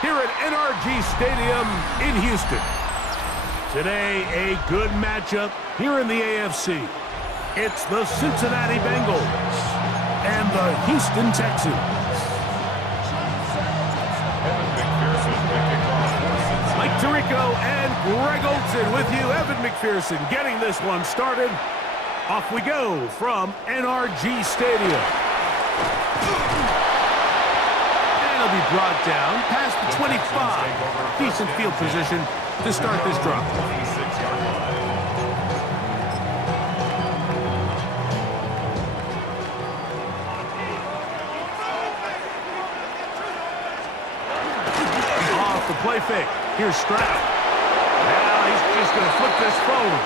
here at NRG Stadium in Houston. Today, a good matchup here in the AFC. It's the Cincinnati Bengals and the Houston Texans. Mike Tirico and Greg Olsen with you. Evan McPherson getting this one started. Off we go from NRG Stadium. And it'll be brought down past the 25. Decent field position to start this drive. Off the play fake. Here's Stroud. Now he's just going to flip this forward.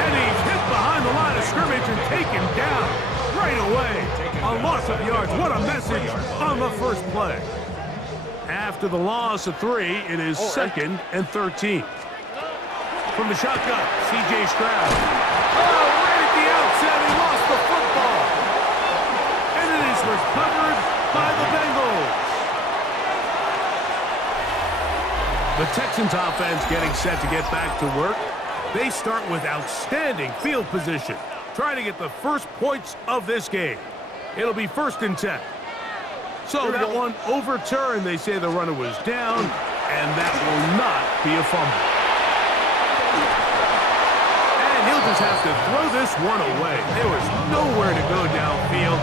And he's hit behind the line of scrimmage and taken down right away. A loss of yards. What a message on the first play. After the loss of 3, it is 2nd and 13. From the shotgun, C.J. Stroud. Oh, right at the outset, he lost the football. And it is recovered by the Bengals. The Texans offense getting set to get back to work. They start with outstanding field position, trying to get the first points of this game. It'll be 1st and 10. So that one overturned. They say the runner was down, and that will not be a fumble. And he'll just have to throw this one away. There was nowhere to go downfield,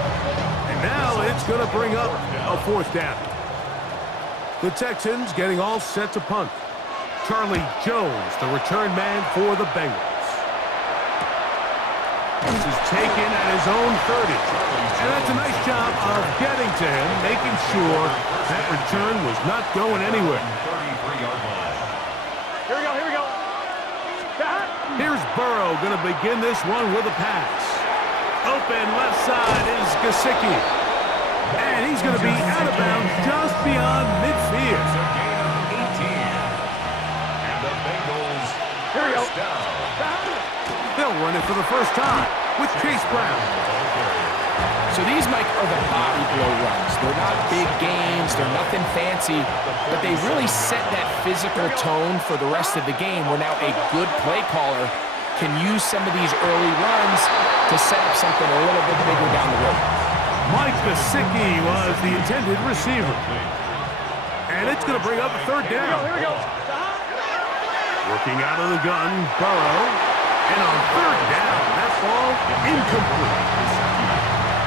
and now it's going to bring up a 4th down. The Texans getting all set to punt. Charlie Jones, the return man for the Bengals. This is taken at his own 30. And that's a nice job of getting to him, making sure that return was not going anywhere. Here we go. Here's Burrow going to begin this one with a pass. Open left side is Gesicki. And he's going to be out of bounds just beyond midfield. Here we go. They'll run it for the first time with Chase Brown. So these, Mike, are the body blow runs. They're not big gains, they're nothing fancy, but they really set that physical tone for the rest of the game where now a good play caller can use some of these early runs to set up something a little bit bigger down the road. Mike Gesicki was the intended receiver. And it's going to bring up a 3rd down. Here we go. Working out of the gun, Burrow. And on 3rd down, that ball incomplete.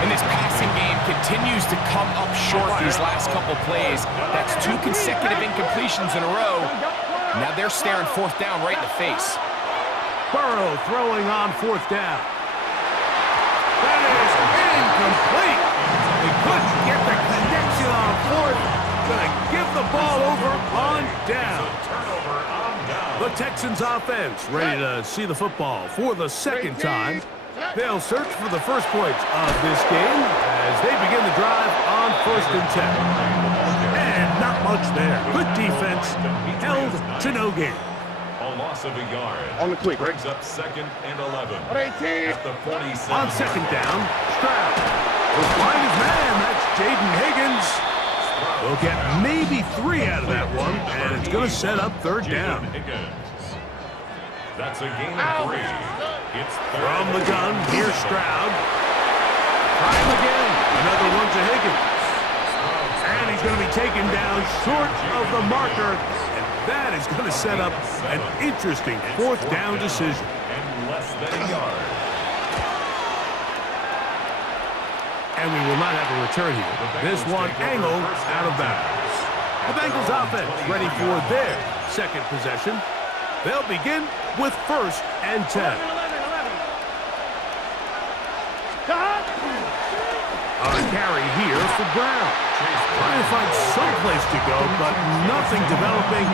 And this passing game continues to come up short these last couple plays. That's 2 consecutive incompletions in a row. Now they're staring 4th down right in the face. Burrow throwing on 4th down. That is incomplete. They couldn't get the connection on 4th. Gonna give the ball over on down. The Texans offense ready to see the football for the 2nd time. They'll search for the first points of this game as they begin the drive on 1st and 10. And not much there. Good defense held to no gain. A loss of a yard. On the quick. Brings up 2nd and 11. 18. At the 47. On 2nd down, Stroud will find his man. That's Jaden Higgins. We'll get maybe 3 out of that one, and it's going to set up 3rd down. That's a gain of 3. It's From the gun, here's Stroud. Try him again. Another one to Higgins. And he's going to be taken down short of the marker. And that is going to set up an interesting 4th down decision. And less than a yard. And we will not have a return here. This one angled out of bounds. The Bengals offense ready for their 2nd possession. They'll begin with 1st and 10. On a carry here for Brown. Trying to find some place to go, but nothing developing.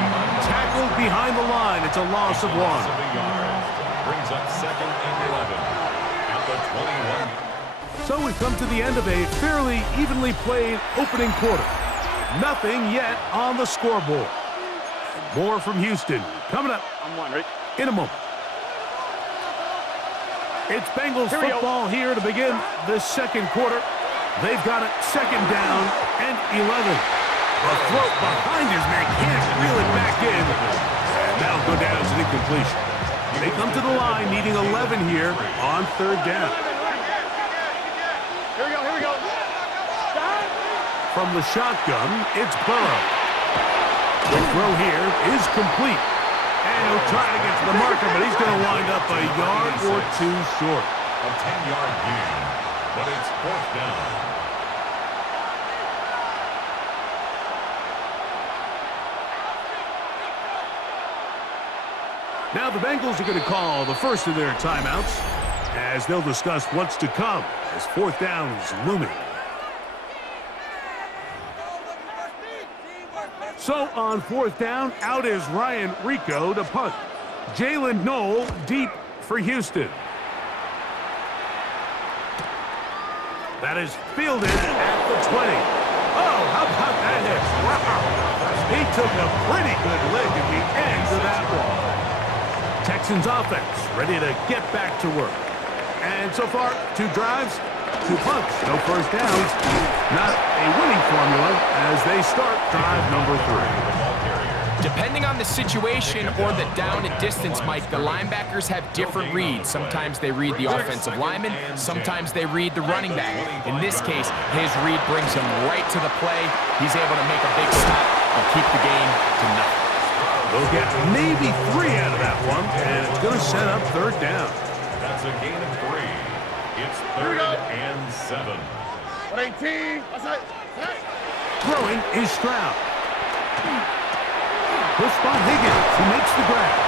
Tackled behind the line. It's a loss of 1. Brings up 2nd and 11. At the 21. So we've come to the end of a fairly evenly played opening quarter. Nothing yet on the scoreboard. More from Houston coming up in a moment. It's Bengals football here to begin the 2nd quarter. They've got it 2nd down and 11. A throw behind his man, can't reel it back in. And that'll go down as an incompletion. They come to the line needing 11 here on third down. Here we go. From the shotgun, it's Burrow. The throw here is complete. And he'll try to get to the marker, but he's going to wind up a yard or two short. A 10-yard gain, but it's fourth down. Now the Bengals are going to call the first of their timeouts as they'll discuss what's to come as fourth down is looming. So on fourth down, out is Ryan Rico to punt. Jalen Knoll deep for Houston. That is fielded at the 20. Oh, how about that hit? Wow. He took a pretty good lick at the end of that one. Texans offense ready to get back to work. And so far, 2 drives, 2 punts, no first downs. Not a winning formula as they start drive number 3. Depending on the situation or the down and distance, Mike, the linebackers have different reads. Sometimes they read the offensive lineman, sometimes they read the running back. In this case, his read brings him right to the play. He's able to make a big stop and keep the game to nothing. They'll get maybe 3 out of that one, and it's going to set up third down. That's a gain of 3. It's third and 7. 118. Throwing is Stroud. He'll spot Higgins, who makes the grab.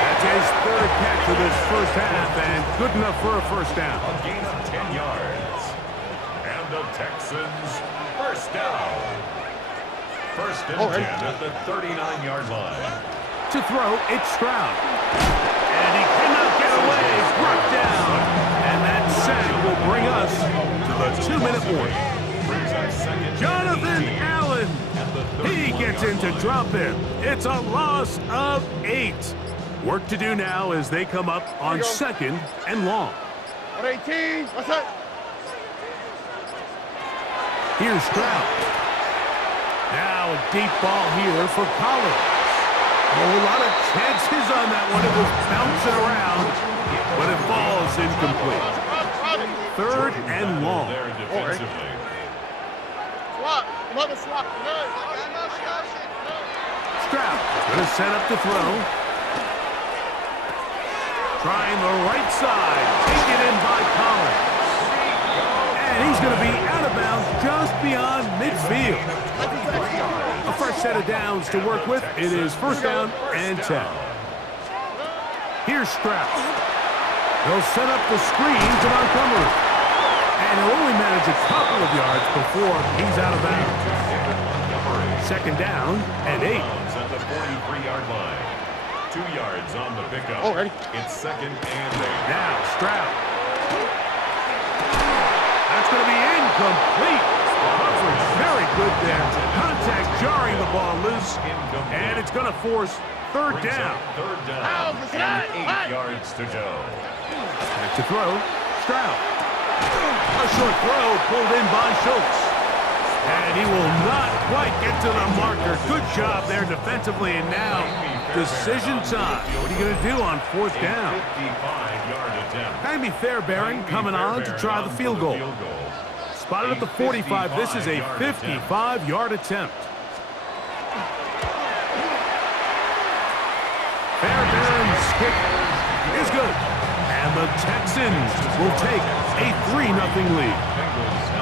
That's his 3rd catch of this first half, and good enough for a first down. A gain of 10 yards. And the Texans first down. First and 10 at the 39-yard line. To throw, it's Stroud. And he cannot get away. Brought down. And that sack will bring us to the 2-minute warning. Brings up second. Jonathan Allen. He gets in to drop him. It's a loss of 8. Work to do now as they come up on 2nd and long. 118. What's that? Here's Stroud. Now a deep ball here for Collins. Oh, a lot of chances on that one. It was bouncing around, but it falls incomplete. 3rd and long. There defensively. Swap. Another swap. Stroud going to set up the throw. Trying the right side. Taken in by Collins. And he's going to be out of bounds just beyond midfield. A fresh set of downs to work with. It is first down and 10. Here's Stroud. They'll set up the screen to Montgomery. And he'll only manage a couple of yards before he's out of bounds. 2nd down and 8. At the 43-yard line. 2 yards on the pickup. It's 2nd and 8. Now Stroud. That's going to be incomplete. Coverage very good there. Contact jarring the ball loose. And it's going to force 3rd down. 3rd down and 8 yards to go. Back to throw. Stroud. A short throw pulled in by Schultz. And he will not quite get to the marker. Good job there defensively. And now decision time. What are you going to do on 4th down? 55-yard attempt. Can be Fairbairn coming on to try the field goal. Spotted at the 45. This is a 55-yard attempt. Fairbairn's kick is good. And the Texans will take a 3-0 lead.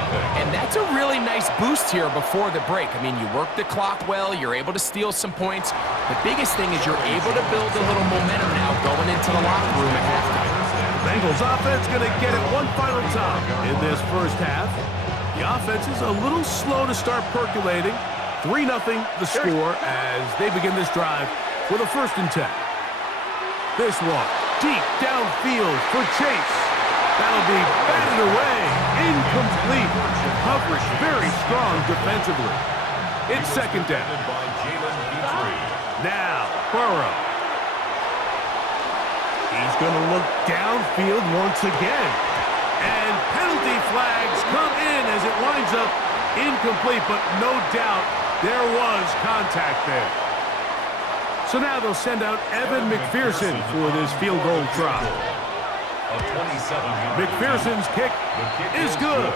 And that's a really nice boost here before the break. I mean, you work the clock well, you're able to steal some points. The biggest thing is you're able to build a little momentum now going into the locker room at halftime. Bengals offense going to get it one final time in this first half. The offense is a little slow to start percolating. 3-0 the score as they begin this drive with a 1st and 10. This one deep downfield for Chase. That'll be batted away. Incomplete. Coverage very strong defensively. It's 2nd down. Now, Burrow. He's going to look downfield once again. And penalty flags come in as it winds up incomplete, but no doubt There was contact there. So now they'll send out Evan McPherson for this field goal try. McPherson's kick is good.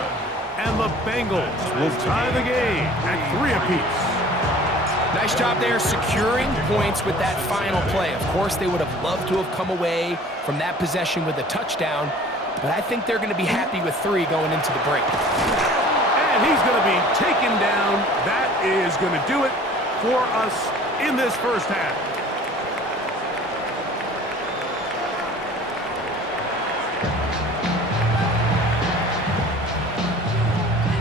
And the Bengals will tie the game at 3 apiece. Nice job there securing points with that final play. Of course, they would have loved to have come away from that possession with a touchdown, but I think they're going to be happy with 3 going into the break. And he's going to be taken down. That is going to do it for us in this first half.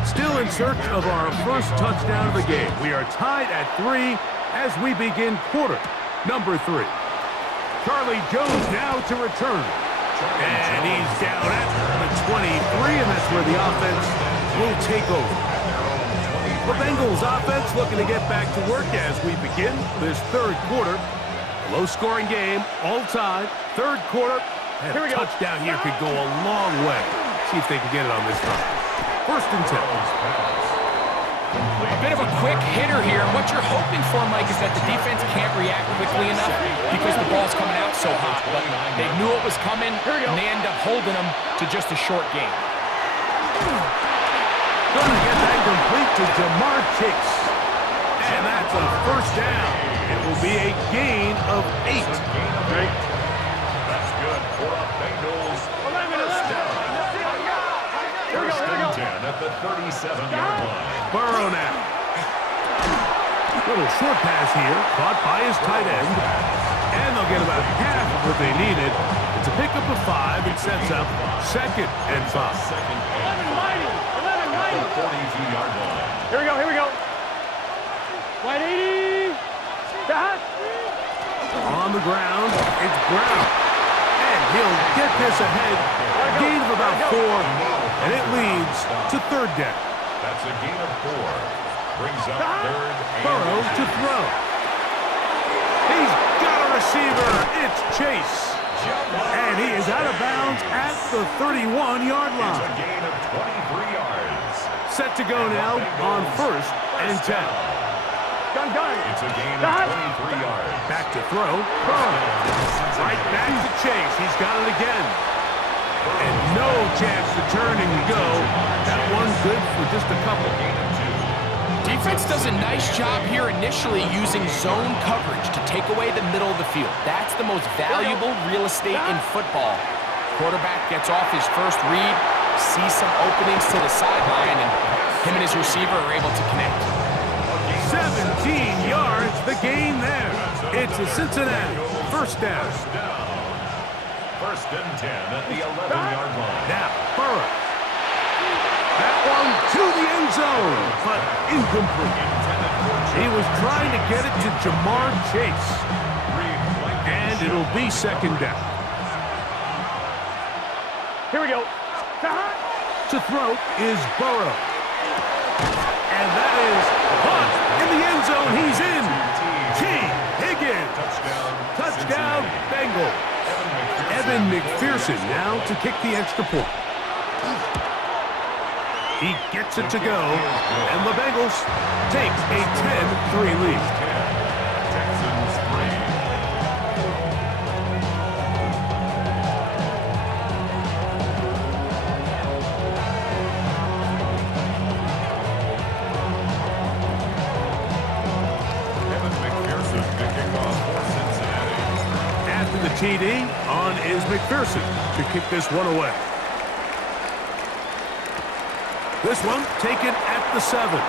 Still in search of our first touchdown of the game. We are tied at 3 as we begin quarter number 3. Charlie Jones now to return. And he's down at the 23, and that's where the offense will take over. The Bengals offense looking to get back to work as we begin this third quarter. Low-scoring game, all tied. Third quarter, and a touchdown here could go a long way. See if they can get it on this time. First and 10. A bit of a quick hitter here. What you're hoping for, Mike, is that the defense can't react quickly enough because the ball's coming out so hot. But they knew it was coming, and they end up holding them to just a short game. Going to get that complete to Jamar Chase. And that's a first down. It will be a gain of 8. That's good for the Bengals. First down. First and 10 at the 37-yard line. Burrow now. Little short pass here, caught by his tight end. And they'll get about half of what they needed. It's a pickup of 5 and sets up second and 5. Second and 5 at the 42-yard line. Here we go, here we go. 180. On the ground, it's Brown. And he'll get this ahead. Gain of about 4. And it leads to third down. That's a gain of 4. Brings up third and Burrow to throw. He's got a receiver. It's Chase. And he is out of bounds at the 31-yard It's a line. gain of 23 yards. Set to go now on first and 10. It's a gain of 23 yards. Back to throw. Burrow. Right back to Chase. He's got it again. And no chance to turn and go. That one good for just a couple. Defense does a nice job here initially using zone coverage to take away the middle of the field. That's the most valuable real estate in football. Quarterback gets off his first read, sees some openings to the sideline, and him and his receiver are able to connect. 17 yards, the gain there. It's a Cincinnati first down. First and 10 at the 11-yard line. Now, Burrow. That one to the end zone, but incomplete. He was trying to get it to Jamar Chase. And it'll be second down. Here we go. To throw is Burrow. And that is caught in the end zone. He's in. T. Higgins. Touchdown, Bengals. Evan McPherson now to kick the extra point. He gets it to go, and the Bengals take a 10-3 lead. Texans 3. Evan McPherson to kick off for Cincinnati. After the TD, on is McPherson to kick this one away. This one taken at the 7.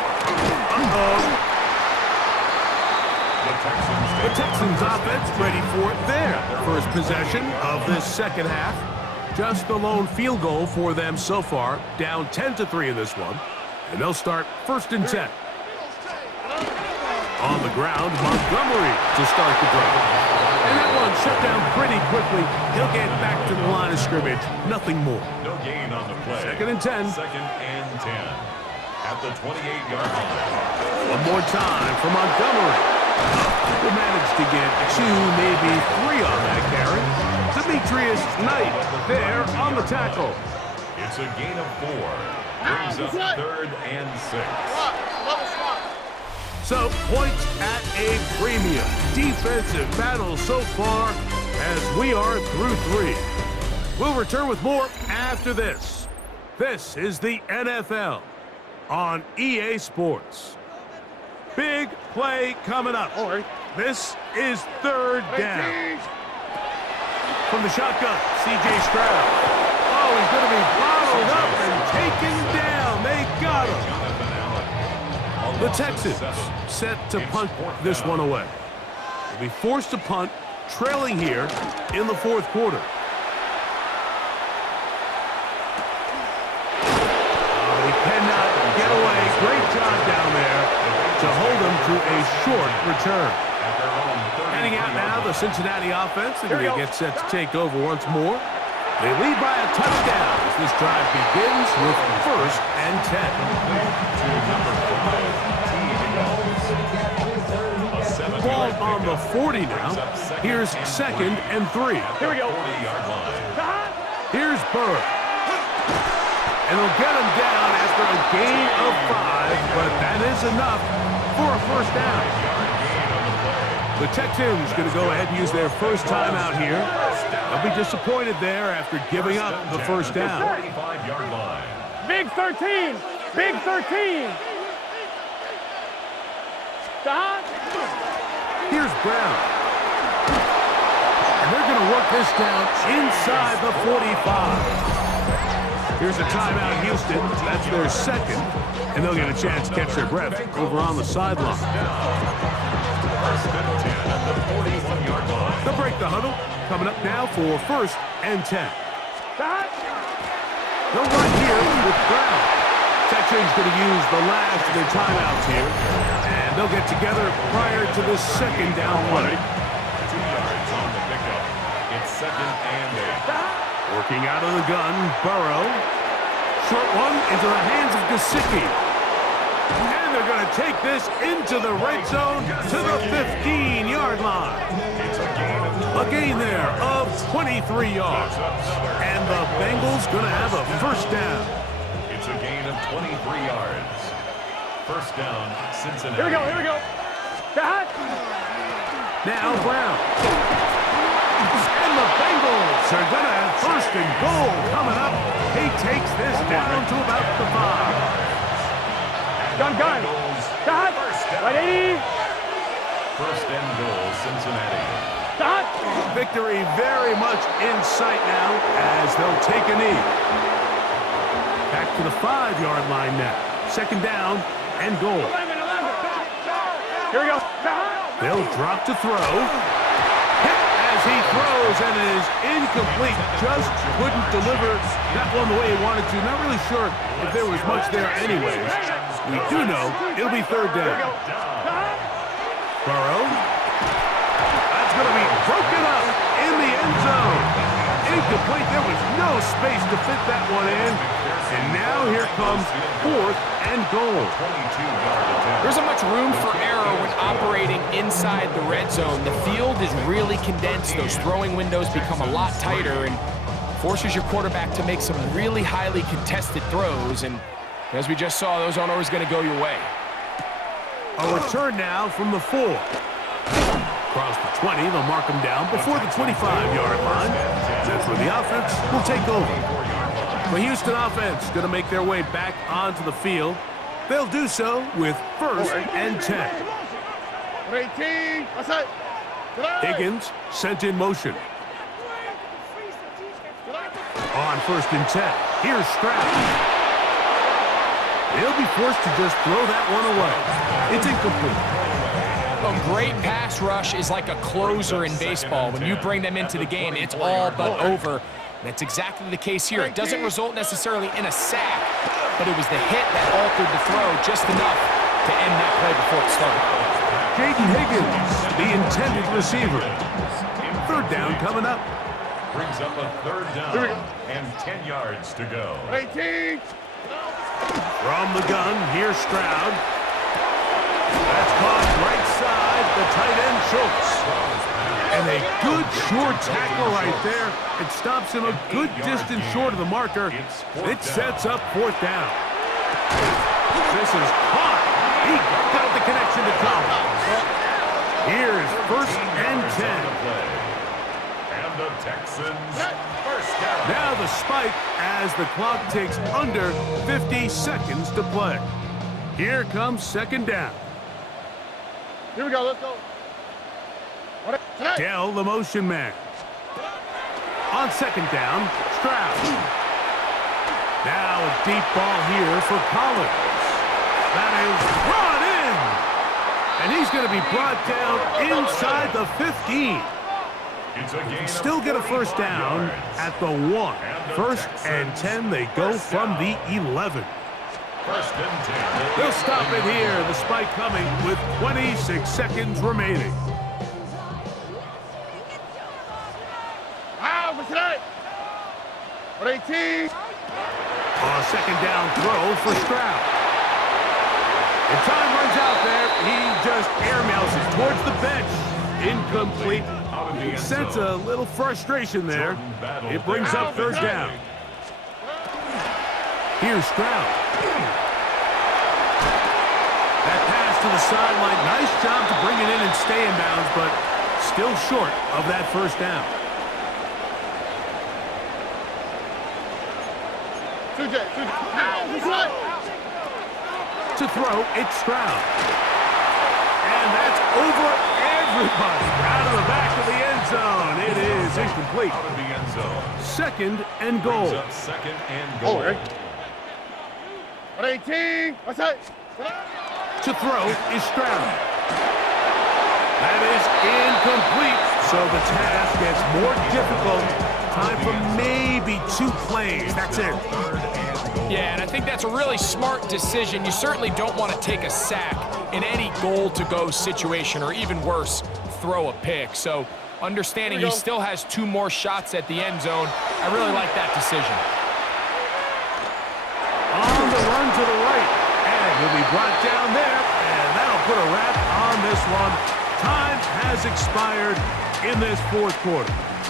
The Texans offense ready for their first possession of this second half. Just the lone field goal for them so far, down 10-3 in this one. And they'll start first and 10. On the ground, Montgomery to start the drive. And that one shut down pretty quickly. He'll get back to the line of scrimmage. Nothing more. No gain on the play. Second and 10. Second and 10 at the 28-yard line. One more time for Montgomery. He managed to get 2, maybe 3 on that carry. Demetrius Knight there on the tackle. It's a gain of 4. Brings up third and 6. So So, points at a premium. Defensive battle so far as we are through 3. We'll return with more after this. This is the NFL on EA Sports. Big play coming up. This is third down. From the shotgun, C.J. Stroud. Oh, he's going to be bottled up and taken down. They got him. The Texans set to punt this one away. They'll be forced to punt, trailing here in the fourth quarter. Oh, he cannot get away. Great job down there to hold him to a short return. Heading out now, the Cincinnati offense. They're going to get set to take over once more. They lead by a touchdown as this drive begins with 1st and 10. Ball on the 40 now. Here's 2nd and 3. Here we go. Here's Burrow. And they'll get him down after a gain of 5, but that is enough for a 1st down. The Texans going to go ahead and use their first timeout here. They'll be disappointed there after giving up the 1st down. Big 13. Big 13. Stop. Here's Brown. And they're going to work this down inside the 45. Here's a timeout, Houston. That's their 2nd. And they'll get a chance to catch their breath over on the sideline. They'll break the huddle. Coming up now for 1st and 10. They'll run here with Brown. Texans going to use the last of their timeouts here. And they'll get together prior to the 2nd down play. 2 yards on the pickup. It's 2nd and 8. Working out of the gun, Burrow. Short one into the hands of Gesicki. And they're going to take this into the red zone to the 15-yard line. A gain there of 23 yards. And the Bengals going to have a 1st down. It's a gain of 23 yards. 1st down, Cincinnati. Here we go. Here we go. Now Brown. And the Bengals are going to have 1st and goal coming up. He takes this down to about the 5. Gun. Right 80. 1st and goal, Cincinnati. Victory very much in sight now as they'll take a knee. Back to the 5-yard line now. 2nd down and goal. 11. Here we go. They'll drop to throw. Hit as he throws, and it is incomplete. Just couldn't deliver that one the way he wanted to. Not really sure if there was much there anyways. We do know it'll be 3rd down. Burrow. That's going to be broken up in the end zone. Incomplete. There was no space to fit that one in. And now here comes 4th and goal. There isn't much room for error when operating inside the red zone. The field is really condensed. Those throwing windows become a lot tighter and forces your quarterback to make some really highly contested throws. And as we just saw, those aren't always going to go your way. A return now from the 4. Across the 20, they'll mark them down before the 25-yard line. That's where the offense will take over. The Houston offense going to make their way back onto the field. They'll do so with 1st and 10. 18. Higgins sent in motion. On 1st and 10, here's Stroud. He'll be forced to just throw that one away. It's incomplete. A great pass rush is like a closer in baseball. When you bring them into the game, it's all but over. That's exactly the case here. It doesn't result necessarily in a sack, but it was the hit that altered the throw just enough to end that play before it started. Jaden Higgins, the intended receiver. 3rd down coming up. Brings up a 3rd down and 10 yards to go. 18. From the gun, here's Stroud. That's caught right side, the tight end Schultz. And a good short tackle right there. It stops him a good distance short of the marker. It sets up 4th down. This is caught He got the connection to Collins. Here's 1st and 10. And the Texans first down. Now the spike as the clock takes under 50 seconds to play. Here comes 2nd down. Here we go. Let's go. Dell, the motion man. On 2nd down, Stroud. Now a deep ball here for Collins. That is brought in. And he's going to be brought down inside the 15. It's a gain Still of get a 1st down 41 yards. at the 1. 1st and 10, they go from the 11. 1st and 10. They'll stop it here. The spike coming with 26 seconds remaining. Wow, what's that? 18. On a 2nd down throw for Stroud. And time runs out there. He just airmails it towards the bench. Incomplete. Sense a little frustration there. It brings up 3rd down. Here's Stroud. That pass to the sideline. Nice job to bring it in and stay in bounds, but still short of that 1st down. To throw, it's Stroud. And that's over everybody. Out of the back of the end zone. It is incomplete. Out of the end zone. 2nd and goal. Brings up 2nd and goal. 18. What's that? To throw is Stroud. That is incomplete. So the task gets more difficult. Time for maybe 2 plays. That's it. Yeah, and I think that's a really smart decision. You certainly don't want to take a sack in any goal-to-go situation, or even worse, throw a pick. So understanding he still has 2 more shots at the end zone, I really like that decision. On the run to the right. And he'll be brought down there. And that'll put a wrap on this one. Time has expired in this 4th quarter.